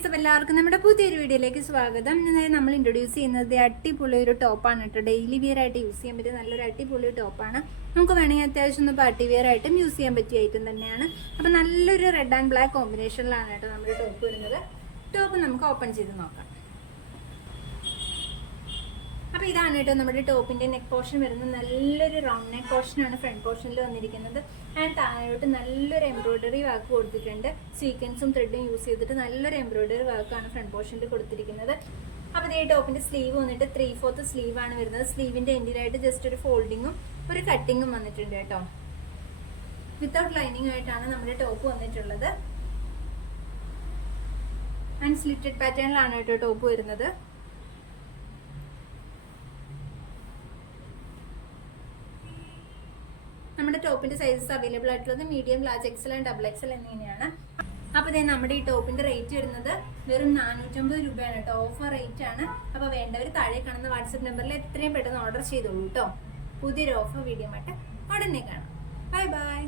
Guys, അപ്പോൾ എല്ലാവർക്കും നമ്മുടെ പുതിയൊരു വീഡിയോയിലേക്ക് സ്വാഗതം. ഇന്നലെ നമ്മൾ ഇൻട്രൊഡ്യൂസ് ചെയ്യുന്നത് അടിപൊളി ഒരു ടോപ്പാണ് കേട്ടോ. ഡെയിലി വിയർ ആയിട്ട് യൂസ് ചെയ്യാൻ പറ്റിയ നല്ലൊരു അടിപൊളി ടോപ്പാണ്. നമുക്ക് വേണമെങ്കിൽ അത്യാവശ്യം ഒന്ന് പാർട്ടി വെയർ ആയിട്ടും യൂസ് ചെയ്യാൻ പറ്റിയ ഐറ്റം തന്നെയാണ്. അപ്പോൾ നല്ലൊരു റെഡ് ആൻഡ് ബ്ലാക്ക് കോമ്പിനേഷനിലാണ് കേട്ടോ നമ്മുടെ ടോപ്പ് വരുന്നത്. ടോപ്പ് നമുക്ക് ഓപ്പൺ ചെയ്ത് നോക്കാം. അപ്പോൾ ഇതാണ് കേട്ടോ നമ്മുടെ ടോപ്പിൻ്റെ നെക്ക് പോർഷൻ വരുന്നത്. നല്ലൊരു റൗണ്ട് നെക്ക് പോർഷനാണ് ഫ്രണ്ട് പോർഷനിൽ വന്നിരിക്കുന്നത്. ആൻഡ് താഴോട്ട് നല്ലൊരു എംബ്രോയിഡറി വർക്ക് കൊടുത്തിട്ടുണ്ട്. സീക്വൻസും ത്രെഡും യൂസ് ചെയ്തിട്ട് നല്ലൊരു എംബ്രോയിഡറി വർക്കാണ് ഫ്രണ്ട് പോർഷനിൽ കൊടുത്തിരിക്കുന്നത്. അപ്പോൾ ഈ ടോപ്പിൻ്റെ സ്ലീവ് വന്നിട്ട് 3/4 സ്ലീവാണ് വരുന്നത്. സ്ലീവിൻ്റെ എൻഡിലായിട്ട് ജസ്റ്റ് ഒരു ഫോൾഡിങ്ങും ഒരു കട്ടിങ്ങും വന്നിട്ടുണ്ട് കേട്ടോ. വിത്തൗട്ട് ലൈനിങ് ആയിട്ടാണ് നമ്മുടെ ടോപ്പ് വന്നിട്ടുള്ളത്. ആൻഡ് സ്ലിറ്റഡ് പാറ്റേണിലാണ് കേട്ടോ ടോപ്പ് വരുന്നത്. നമ്മുടെ ടോപ്പിന്റെ സൈസസ് അവൈലബിൾ ആയിട്ടുള്ളത് medium, large, Excel and double XL എന്നിങ്ങനെയാണ്. അപ്പോൾ നമ്മുടെ ഈ ടോപ്പിന്റെ റേറ്റ് വരുന്നത് വെറും 450 രൂപയാണ് കേട്ടോ. ഓഫർ റേറ്റ് ആണ്. അപ്പോൾ വേണ്ടവർ താഴെ കാണുന്ന വാട്സപ്പ് നമ്പറിൽ എത്രയും പെട്ടെന്ന് ഓർഡർ ചെയ്തോളൂ കേട്ടോ. പുതിയൊരു ഓഫർ വീഡിയോ ആയിട്ട് ഉടനെ കാണാം. Bye bye.